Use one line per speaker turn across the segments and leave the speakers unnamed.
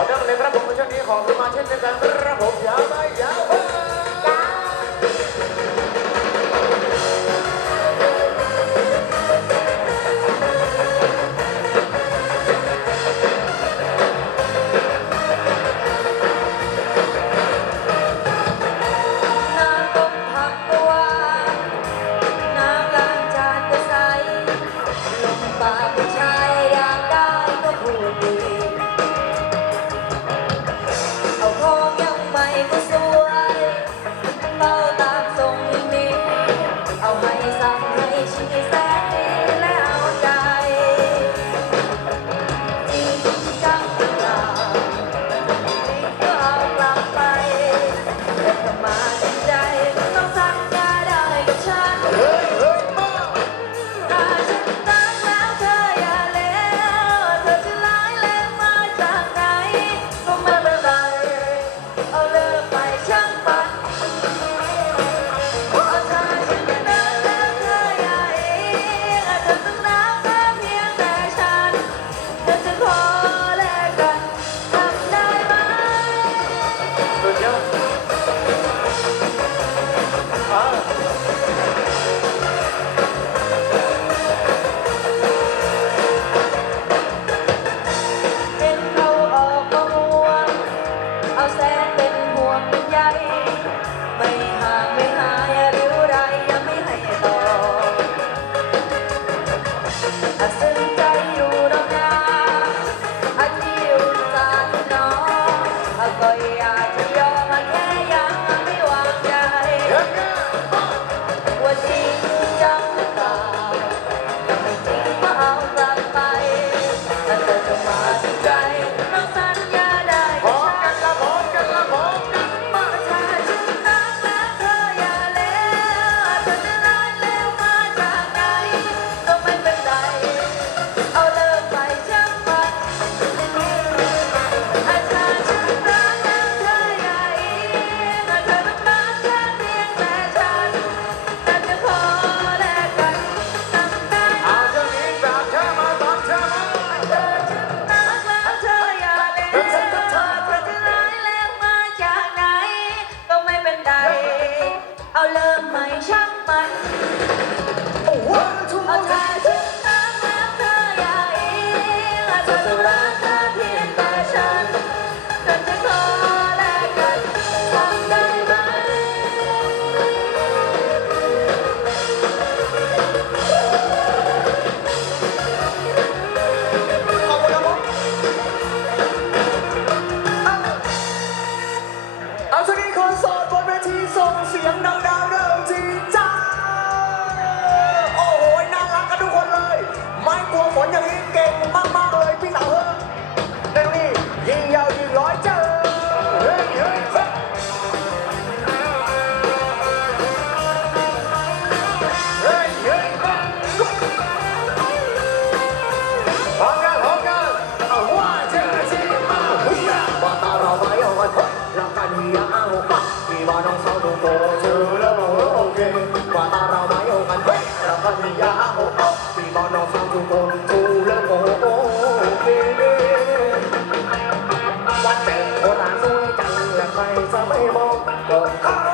ขอเนื่องเล
ย
คระบรมในช่นีของคุณมาเช่นเดียวกันคระ
บรมยาวไปยาว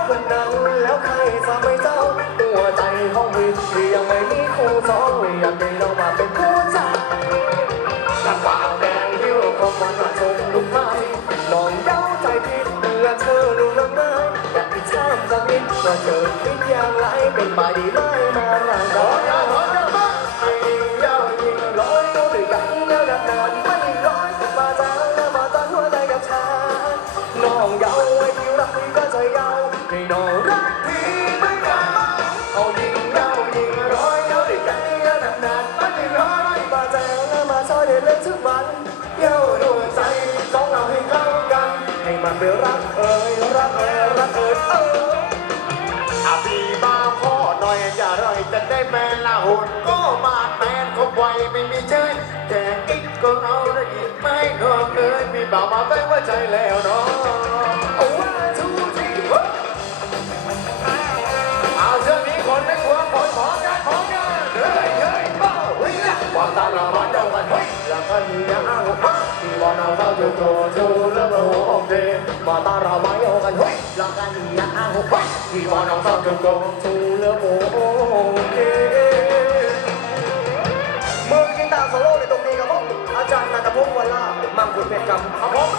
คนนั้นแล้วใครจะไม่เจ้าตัวใจของมิดที่ยังไม่มีคู่สองอยากได้เรามาเป็นคู่ใจกระเปาาแดงเดียวของมันมาชมลุกไหม้นองเดาใจผิดเมื่อเธอรู้แล้วไหมอยาที่ชามสักนิดว่าเจอคิดอย่างไรเป็นไปได้ไหมมาแล้วน้องเยาว์ไว้ที่รักก็จยา ให้น้องรักพี่เหมือนกันเอายิงเราหญิงร้อยเราได้กันเะหนักหนาบ้านที่ร้อยมาแจงและมาซอยเด้เล่นทุกวันเยี่ยวดวงใจสองเราให้เข้ากัน ให้มันไปรักเอ่ยรักเอ่ยรักเอ่ยเอออาบีบ้าพ่อหน่อยจะเาร่อยจะได้แม่ละหุ่นก็มาแมนก็ไวไม่มีเชยแต่กิ๊กก็เอาได้อีกไม่ก็เคยมีบ่าวมาไว้ว่าใจแล้วน้อง โจโจแล้วเรา
ออเดมาตาเราไม่เอากันเฮ้ยลากันอย่าอ้างหกไปที่บ้านเราสางจนโจโจแล้วโอเคมือกินตาโซโล่ในตรงนี้ครับผมอาจารย์นันทพงศ์วัลลามังคุดเพชรกร
รครั
บผม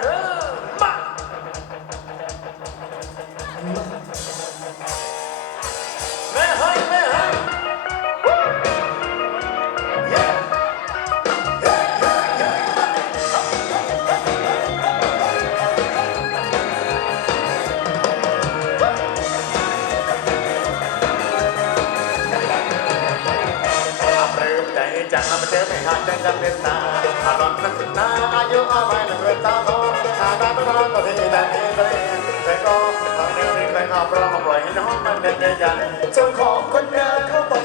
Fernando. จ้าของคนเดิมเลยเรียกอ๋อตอนนี้เรียกเขา
ปล่อย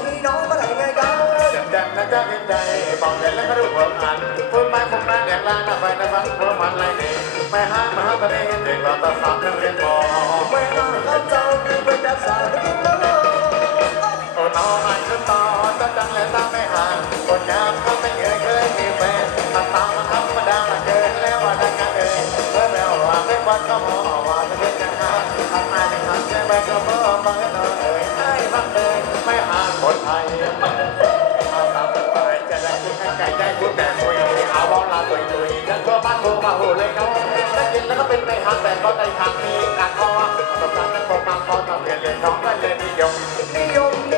ให้น้องมัาไหลไงกันแดงนะจ๊ะ
เพียใจ
บอกเด็กแล้วก็รู้ความอันพูดมาคงน่าแดกลาหน้าไปนะฟังพวกมันไรนี่ไม่ห้ามมาหามตอนนี้เด็กเราต้องสามนักเรียนมอ
ไม่ห้ามเขาเจ้าคือเป็นดับสาวที่กินแล้ว
โอ้น้องอันฉันต่อ จังเลยตั้งไม่ห่างคนงามก็ไม่เคยเคยมีแฟนตาตามันธรรมดาเกินแล้วว่าดังนเอ่ยเมื่อแล้วว่าเมื่นก็มองวาจะเป็นยังไงทำไมถึงทำใจไปก็มองไปเอ่ยไม่บังเอิญไม่ห่างคนไทยเอาตามไปจะได้คุยกันไก่ได้คุยแต่คุยเอาบ้องลาตุยตุยทั้ตัวบ้านตัวมาหูเลยเขาได้ยินแล้วก็เป็นไปหาแต่ก็ในทางมีการคอตบตาทั้งมาคอตบเรียนเรียน้องก็เลยนิยม
นิยม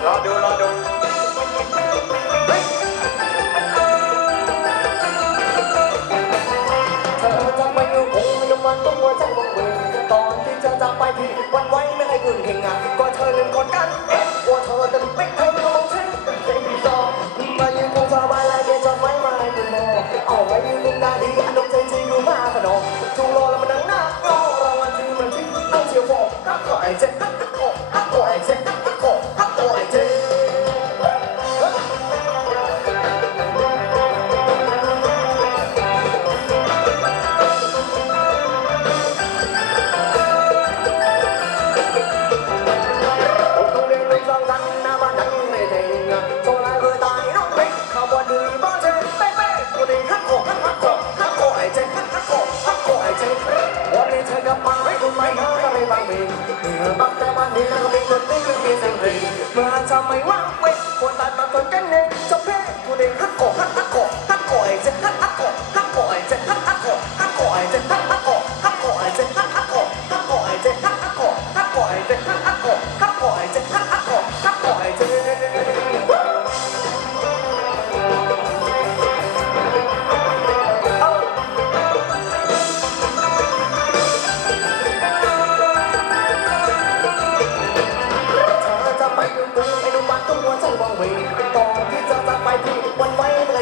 เธอ
จะไปอยู่คงไม่ต้องมันต้องมัวใจ
บอ
กเบื่อตอนที่เธอจากไปที่วันไว้ไม่ให้คืนเห็นงาน ไม่ว่างไม่ควรตัด
มา
ตัวกันเองจะ
เพ่กู
เอ
งฮักโก
ฮักฮักโก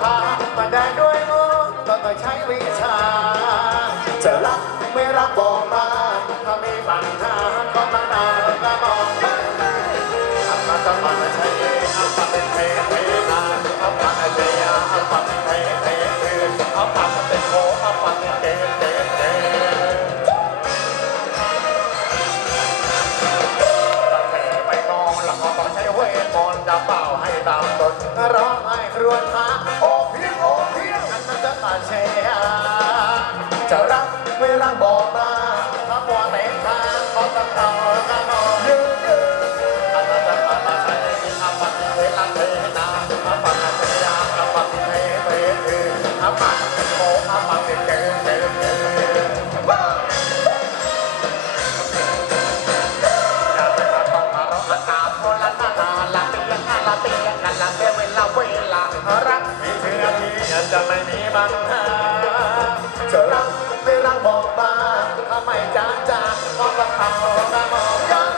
คามาได้ด้วยมือก็ต้องใช้วิชา จะรักไม่รักบอกมาถ้ามีปัญหาก็มาหน้าก็มองมาอัปปะตะมันใช่อัปปะเป็นเทเทนาอัปปะเจียอัปปะเป็นเทเท ปัญหาจะรักเวลาบอกมาถ้าไม่จ้าจ้าก็ต้องทำก็มองยัง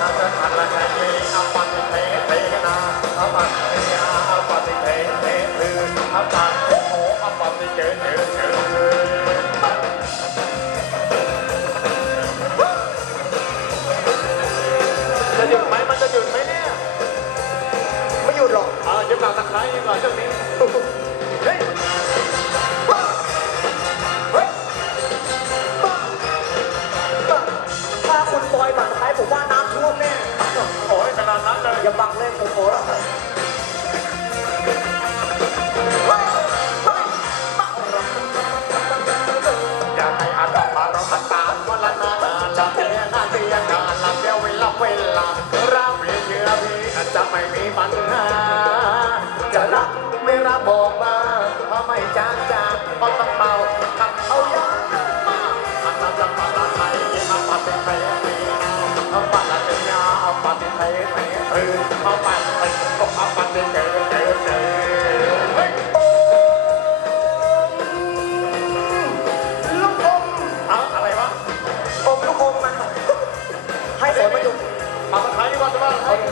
ถ้าจะทันละแค่นี้เอาปัติเทเทนาอาปัติยาเอาปัติเทเทคืออาปัติโมเอาปัติเกิดเกิดเกิดจะหยุดไหมมันจะหยุดไหมเนี่ย
ไม่หยุดหรอก
เอาจะปากลับตะไคร้ดีกว่าช่วงนี้
ว่าน้ำท่วมแน่
โอ้ยขนาดนั้นเลย
อย่าบังเลยผมขอละ
อยากให้อาดอกมาเราตามวันละนาจะเตียนาเตียงานลำเดียวเวลาเวลาเราเรียนเยอะพี่จะไม่มีปัญหาจะรักไม่รักบอกมาถ้าไม่จ้างจ้างก็ต้องเมาทำเอายามาอันนั้นจะมาละไทยมาปฏิเสธไม่เอา เอาปฏิญาเอาปฏิเสธไม่เออเอาอยู่เอาอะไรวะ
อมลูกอมมันให้ฝนมาหยุด
มาตะไคร้ดีกว่าจะมาตะไคร้ดี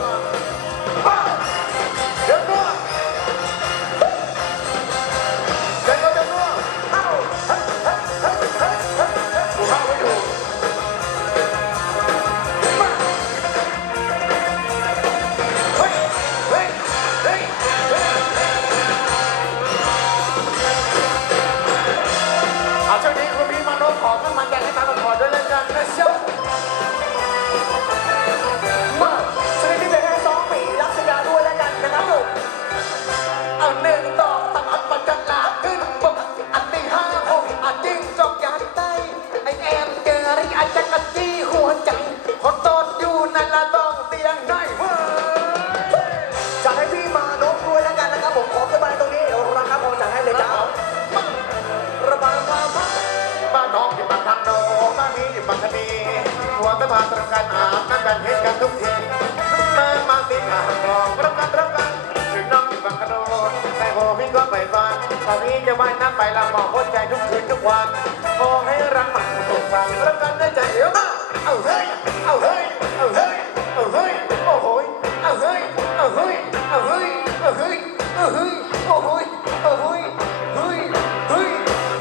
กว่า จะว่า
ยน้ำ
ไปละหมอกหัวใจทุกคืนทุกวันขอให้รักมันตกฟังรับกันได้ใจเดี๋ยวมาเอาเฮ้ยเอาเฮ้ยเอาเฮ้ยเอาเฮ้ยโอ้โหเอาเฮ้ยเอาเฮ้ยเอาเฮ้ยเอาเฮ้ยเอาเฮ้ยโอ้โหเอาเฮ้ยเฮ้ยเฮ้ย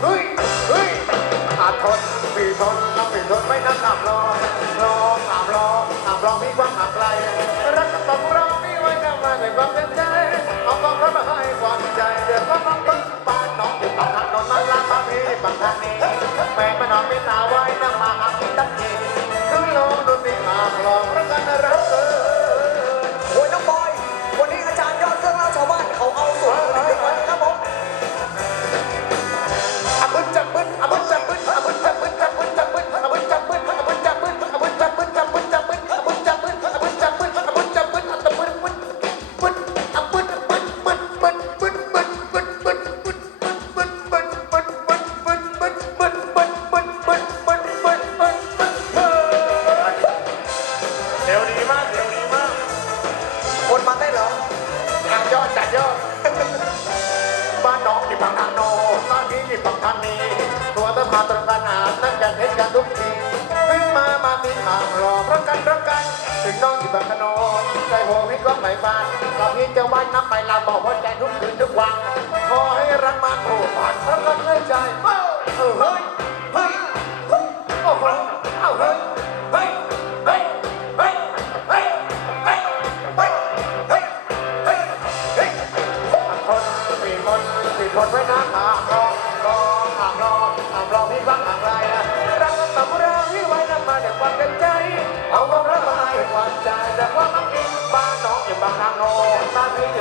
เฮ้ยเฮ้ยอาทนปีทนน้องปีทนไม่นับตามรอรอตามรอตามรอมีความห่างไกลรักกับต้องรอมีไว้นำมาในความเป็นใจเอาความรักมาให้ความใจเดี๋ยวก็ต้อง มาบางทีบางทางนี้แม่มานอนมีตาไว้นำมาหักตั้งทีคือลองดนตีมาคลองรักกันรักเออ
โอ้ยน้องบอย วันนี้อาจารย์ยอดเครื่องเล่าชาวบ้านเขาเอาส่วนของเด็กๆมา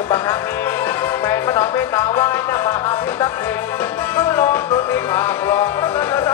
บาร
มีแม่พระนอนเม่ตาไหว้นะมหาพิสักทีก็ลองดูที่ปากลองรั
ต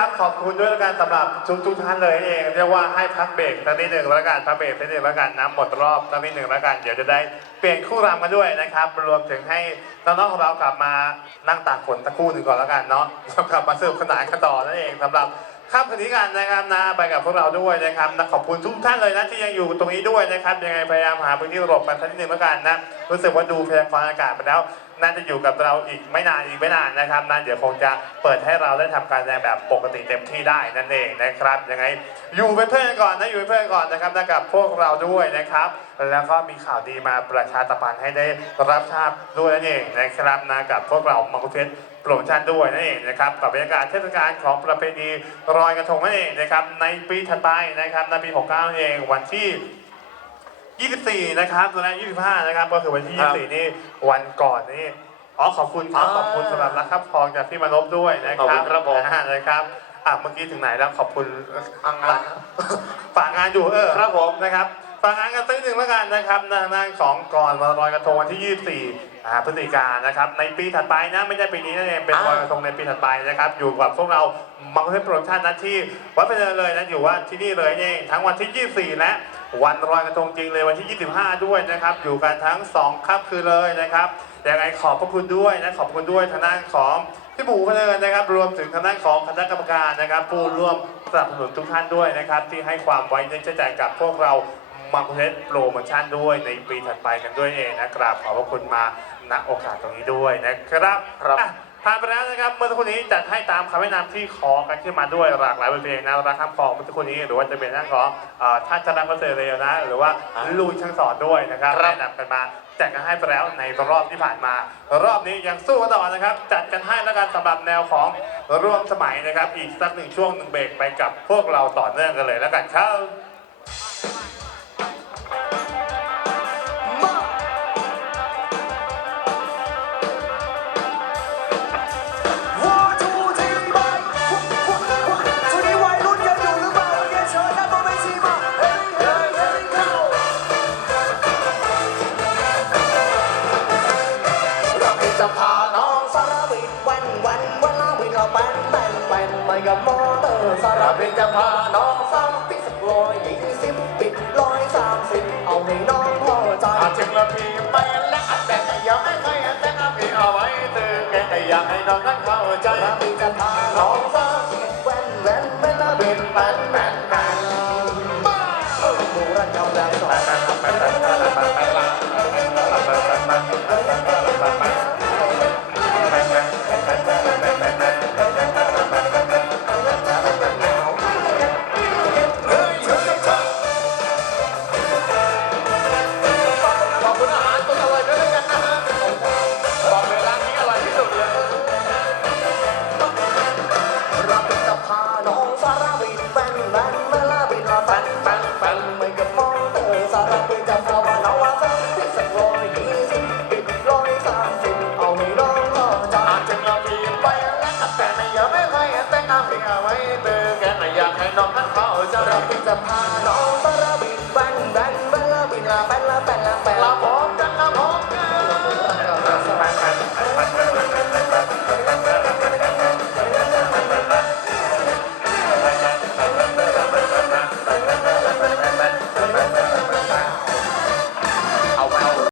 ครับขอบคุณด้วยแล้วกันสำหรับทุกทุกท่านเลยเองเรียกว่าให้พักเบรกสักนิดหนึ่งแล้วกันพักเบรกสักนิดหนึ่งแล้วกันนะหมดรอบสักนิดหนึ่งแล้วกันเดี๋ยวจะได้เปลี่ยนคู่รำกันด้วยนะครับ รวมถึงให้น้องๆของเรากลับมานั่งตากฝนสักคู่หนึ่งก่อนแล้วกันเนาะแล้วกลับมาสนุกสนานกันต่อนั่นเองสำหรับข้ามคืนนี้กันนะครับนะไปกับพวกเราด้วยนะครับนะขอบคุณทุกท่านเลยนะที่ยังอยู่ตรงนี้ด้วยนะครับยังไงพยายามหาพื้นที่หลบกันสักนิดหนึ่งแล้วกันนะรู้สึกว่าดูพยากรณ์อากาศไปแล้ว น่าจะอยู่กับเราอีกไม่นานอีกไม่นานนะครับนั่นเดี๋ยวคงจะเปิดให้เราได้ทำการแสดงแบบปกติเต็มที่ได้นั่นเองนะครับยังไงอยู่เป็นเพื่อนก่อนนะอยู่เป็นเพื่อนก่อนนะครับนะกับพวกเราด้วยนะครับ แล้วก็มีข่าวดีมาประชาสัมพันธ์ให้ได้รับทราบด้วยนั่นเองนะครับนะกับพวกเรามังคุเพชรโปรโมชั่นด้วยนั่นเองนะครับกับบรรยากาศเทศกาลของประเพณีลอยกระทงนั่นเองนะครับในปีถัดไปนะครับในปี 69นั่นเองวันที่ 24 นะครับตัวแรก25 นะครับ ก็คือวันที่ 24 นี่วันก่อนนี่อ๋อขอบคุณครับขอบคุณสำหรับรักครับทองจากพี่มานพด้วยนะค
ขอบ
รั
คุ
บ
ณครับผม
อ่านะครับอะเมื่อกี้ถึงไหนแล้วขอบคุณอังรักฝากงานอยู่เออ
ครับผม
นะครับ ฝากงานกันสักนิดหนึ่งแล้วกันนะครับทางด้านของก่อนวันลอยกระทงวันที่ 24อ่าพฤศจิกายนนะครับ ในปีถัดไปนะไม่ใช่ปีนี้นั่นเองเป็น
อ่า
ลอยกระทงในปีถัดไปนะครับ อยู่กับพวกเรามังคุดโปรโมชั่นนะที่วัดไปเลยเลยนะอยู่ว่าที่นี่เลยเองทั้งวันที่ 24 และวันลอยกระทงจริงเลยวันที่ 25 ด้วยนะครับ อยู่กันทั้ง2ค่ำคืนเลยนะครับยังไงขอบพระคุณด้วยนะขอบคุณด้วยทางด้านของพี่หมูพะเนินนะครับ รวมถึงทางด้านของคณะกรรมการนะครับ ผู้ร่วมสนับสนุนทุกท่านด้วยนะครับ ที่ให้ความไว้เนื้อเชื่อใจกับพวกเรา มังคุดโปรโมชั่นด้วยในปีถัดไปกันด้วยเองนะครับขอบพระคุณมาณโอกาสตรงนี้ด้วยนะครับ
ครับ
อะผ่านไปแล้วนะครับเมื่อสักครู่นี้จัดให้ตามคำแนะนำที่ขอกันขึ้นมาด้วยหลากหลายบทเพลงนะรักข้ามคลองเมื่อสักครู่นี้หรือว่าจะเป็นทั้งของเอ่อท่านจะรักก็เจอเร็วนะ หรือว่า
อ่า
ลูกช่างสอนด้วยนะครับ
ครับ
แนะนำกันมาจัดกันให้ไปแล้วในรอบที่ผ่านมา รอบนี้ยังสู้กันต่อนะครับ จัดกันให้แล้วกันสำหรับแนวของร่วมสมัยนะครับ อีกสักหนึ่งช่วงหนึ่งเบรกไปกับพวกเราต่อเนื่องกันเลยแล้วกันครับ
อร์สารวิทย์จะพาน้องสามปิดสักร้อยยี่สิบปิดร้อยสามสิบเอาให้น้องพอใจ
อาถึงละพีไปและอัดแต่ยังไม่เคยแต่งพีเอาไว้ตื่นแกอยากให้น้องนั้นเข้าใจ
เราจะพาน้องสามแว่นแว่นแว่นลาวิทย์แป้นแป้นแป้นเออหมูรันเจ้าแดงสอง